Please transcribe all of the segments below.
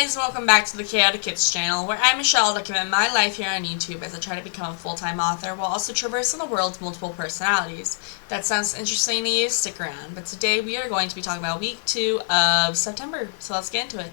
guys, welcome back to the Shelly Kitz channel, where I, Michelle, document my life here on YouTube as I try to become a full-time author while also traversing the world's multiple personalities. If that sounds interesting to you, stick around. But today we are going to be talking about week 2 of September, so let's get into it.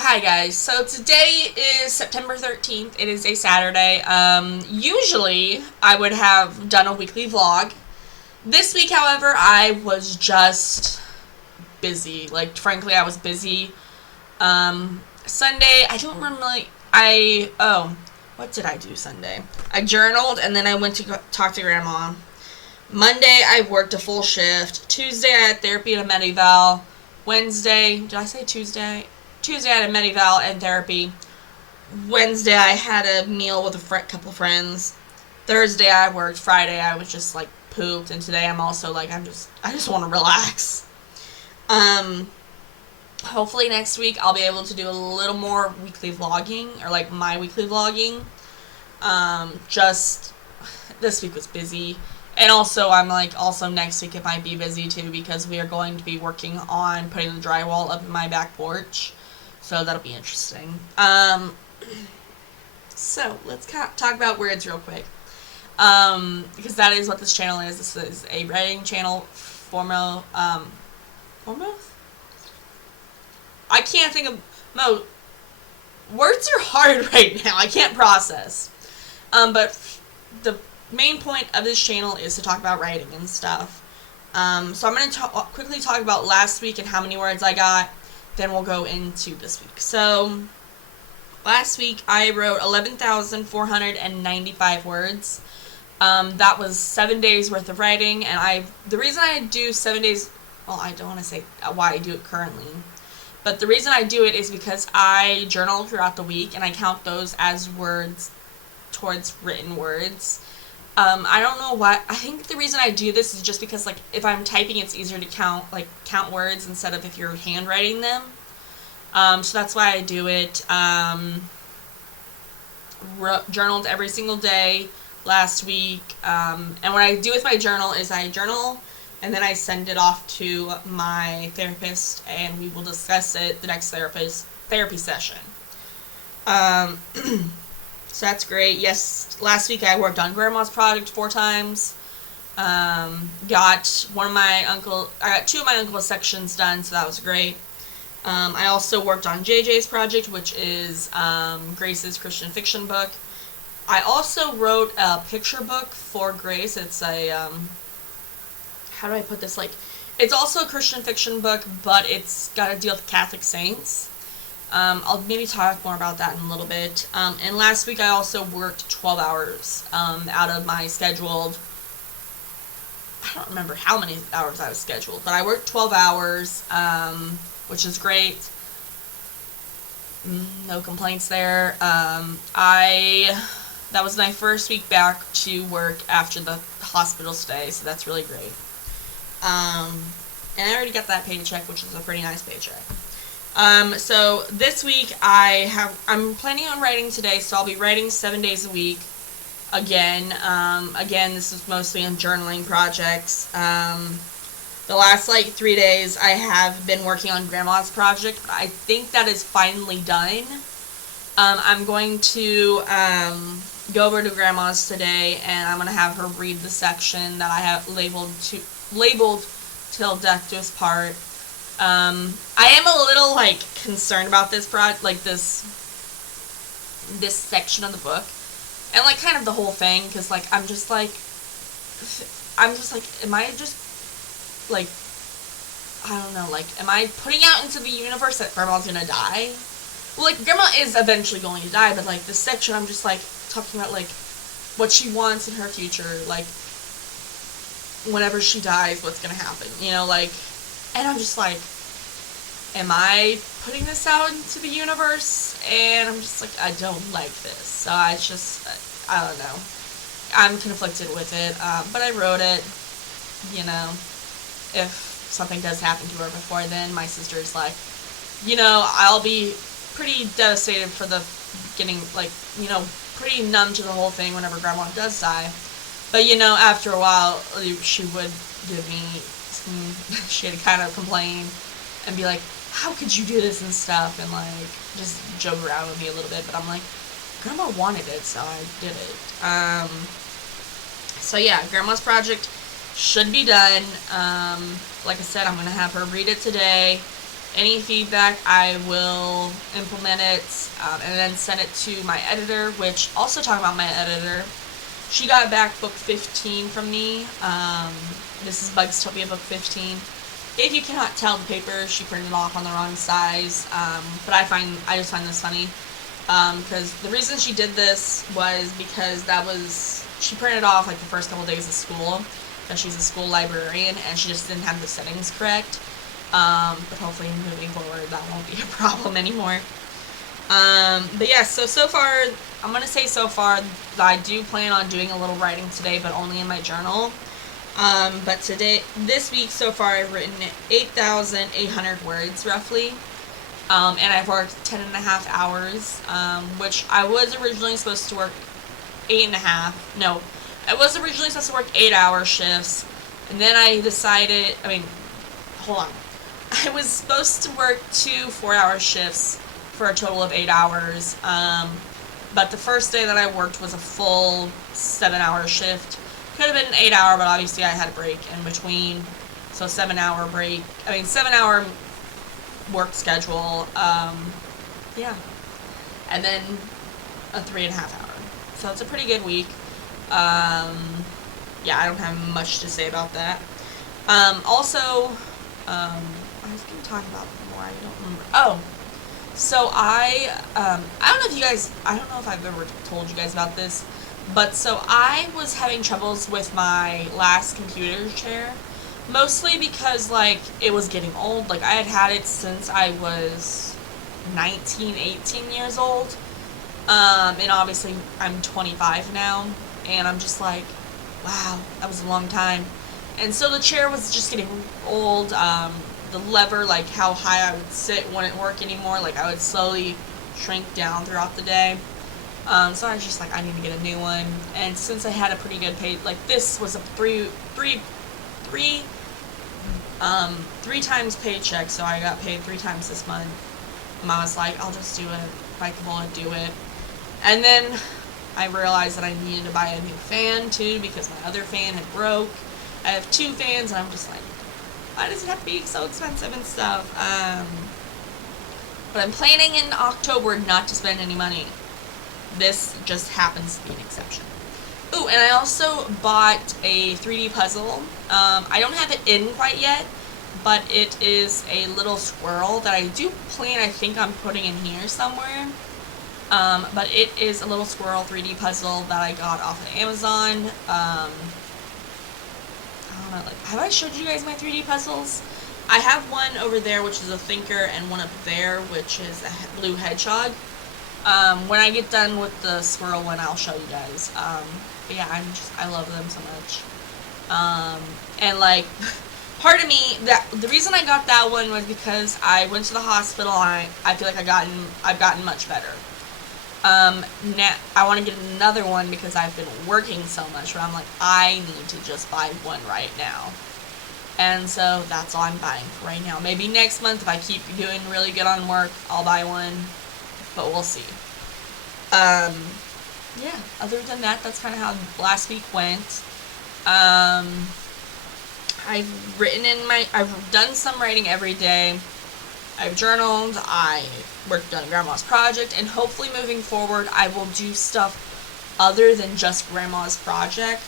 Hi guys, so today is September 13th, it is a Saturday. Usually I would have done a weekly vlog. This week, however, I was just busy. Like, frankly, I was busy. Sunday, I don't remember, what did I do Sunday? I journaled, and then I went to talk to Grandma. Monday, I worked a full shift. Tuesday, I had therapy and a med-eval. Wednesday, did I say Tuesday? Tuesday I had a med-eval and therapy. Wednesday I had a meal with a couple friends. Thursday I worked. Friday I was just like pooped, and today I'm also like I just want to relax. Hopefully next week I'll be able to do a little more weekly vlogging, or like my weekly vlogging. Just this week was busy. And also, also next week it might be busy too, because we are going to be working on putting the drywall up in my back porch. So that'll be interesting. So let's talk about words real quick. Because that is what this channel is. This is a writing channel. Foremost? I can't think of... No. Words are hard right now. I can't process. But the main point of this channel is to talk about writing and stuff. So I'm going to quickly talk about last week and how many words I got. Then we'll go into this week. So, last week I wrote 11,495 words. That was 7 days worth of writing, and the reason I do 7 days, well, I don't want to say why I do it currently, but the reason I do it is because I journal throughout the week, and I count those as words towards written words. I don't know why. I think the reason I do this is just because, like, if I'm typing, it's easier to count words instead of if you're handwriting them. So that's why I do it. Journaled every single day last week. And what I do with my journal is I journal, and then I send it off to my therapist, and we will discuss it the next therapy session. So that's great. Yes, last week I worked on Grandma's project 4 times. I got 2 of my uncle's sections done, so that was great. I also worked on JJ's project, which is Grace's Christian fiction book. I also wrote a picture book for Grace. It's a, how do I put this? It's also a Christian fiction book, but it's got to deal with Catholic saints. I'll maybe talk more about that in a little bit. And last week I also worked 12 hours out of my scheduled... I don't remember how many hours I was scheduled, but I worked 12 hours, which is great. No complaints there. That was my first week back to work after the hospital stay, so that's really great. And I already got that paycheck, which is a pretty nice paycheck. So this week I'm planning on writing today, so I'll be writing 7 days a week. Again, this is mostly on journaling projects. The last 3 days I have been working on Grandma's project, but I think that is finally done. I'm going to go over to Grandma's today, and I'm going to have her read the section that I have labeled "Till Death Do Us Part." I am a little concerned about this this section of the book, and kind of the whole thing, because I'm just like, am I just I don't know, am I putting out into the universe that Grandma's gonna die? Well, Grandma is eventually going to die, but this section I'm just talking about what she wants in her future, whenever she dies, what's gonna happen, and I'm just am I putting this out into the universe? And I'm just I don't like this. So I don't know. I'm conflicted with it. But I wrote it, if something does happen to her before then, my sister's I'll be pretty devastated for the getting, pretty numb to the whole thing whenever Grandma does die. But, you know, after a while, she would give me she'd kind of complain and be like, how could you do this and stuff, and like just joke around with me a little bit. But I'm like, Grandma wanted it, so I did it. So yeah, Grandma's project should be done. Like I said, I'm gonna have her read it today. Any feedback, I will implement it, and then send it to my editor. Which, also talking about my editor, she got back book 15 from me. This is Bugztopia book 15. If you cannot tell, the paper she printed off on the wrong size, but I just find this funny, because the reason she did this was because she printed off like the first couple days of school, because she's a school librarian, and she just didn't have the settings correct. But hopefully moving forward that won't be a problem anymore. But yeah, so far, I'm going to say so far, that I do plan on doing a little writing today, but only in my journal. But this week so far, I've written 8,800 words, roughly. And I've worked 10.5 hours, which I was originally supposed to work 8.5. No, I was originally supposed to work 8-hour shifts, and then I decided, hold on. I was supposed to work 2 4-hour shifts for a total of 8 hours, but the first day that I worked was a full 7-hour shift. Could have been an 8-hour, but obviously I had a break in between, so 7-hour break, 7-hour work schedule, yeah, and then a 3.5 hour, so it's a pretty good week. Yeah, I don't have much to say about that. Also, I was going to talk about more, I don't remember. Oh, so I don't know if I've ever told you guys about this, but so I was having troubles with my last computer chair, mostly because, like, it was getting old. Like, I had it since I was 19, 18 years old, and obviously I'm 25 now, and I'm just like, wow, that was a long time. And so the chair was just getting old. The lever, like how high I would sit, wouldn't work anymore. Like, I would slowly shrink down throughout the day. So I was just like, I need to get a new one. And since I had a pretty good pay, like, this was a three times paycheck, so I got paid 3 times this month. And I was like, I'll just do it, bite the bullet, do it. And then I realized that I needed to buy a new fan too, because my other fan had broke. I have 2 fans, and I'm just like, why does it have to be so expensive and stuff? But I'm planning in October not to spend any money. This just happens to be an exception. Ooh, and I also bought a 3D puzzle. I don't have it in quite yet, but it is a little squirrel that I do plan, I think I'm putting in here somewhere. But it is a little squirrel 3D puzzle that I got off of Amazon. I don't know, like, have I showed you guys my 3D puzzles? I have one over there, which is a thinker, and one up there, which is a blue hedgehog. When I get done with the squirrel one, I'll show you guys. But yeah, I love them so much. And like, part of me, the reason I got that one was because I went to the hospital, and I feel like I've gotten much better. Now I want to get another one because I've been working so much, but I'm like, I need to just buy one right now. And so that's all I'm buying for right now. Maybe next month, if I keep doing really good on work, I'll buy one, but we'll see. Yeah, other than that, that's kind of how last week went. I've done some writing every day. I've journaled, I worked on Grandma's project, and hopefully moving forward, I will do stuff other than just Grandma's project,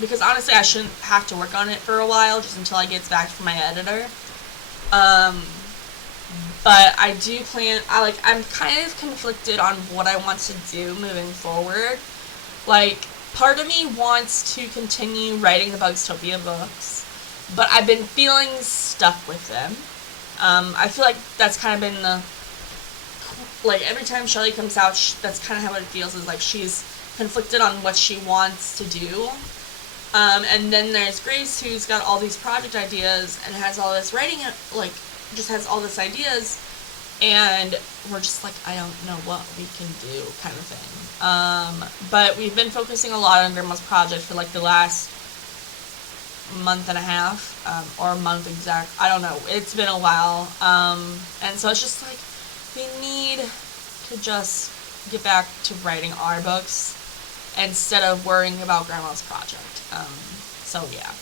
because honestly, I shouldn't have to work on it for a while, just until I get back from my editor. But I do plan, I'm kind of conflicted on what I want to do moving forward. Like, part of me wants to continue writing the Bugztopia books, but I've been feeling stuck with them. I feel like that's kind of been like, every time Shelly comes out, that's kind of how it feels, is like she's conflicted on what she wants to do. And then there's Grace, who's got all these project ideas and has all this writing, like, just has all this ideas, and we're just like, I don't know what we can do, kind of thing. But we've been focusing a lot on Grandma's project for like the last month and a half, or a month exact. I don't know. It's been a while. And so it's just like, we need to just get back to writing our books instead of worrying about Grandma's project. So yeah.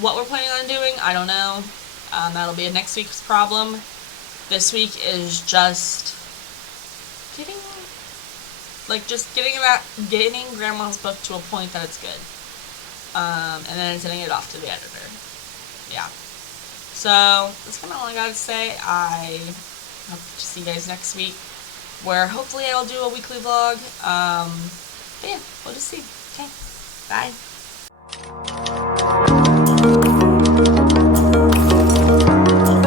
What we're planning on doing, I don't know. That'll be next week's problem. This week is just getting Grandma's book to a point that it's good. And then sending it off to the editor. Yeah. So, that's kind of all I gotta say. I hope to see you guys next week, where hopefully I'll do a weekly vlog. But yeah, we'll just see. Okay, bye.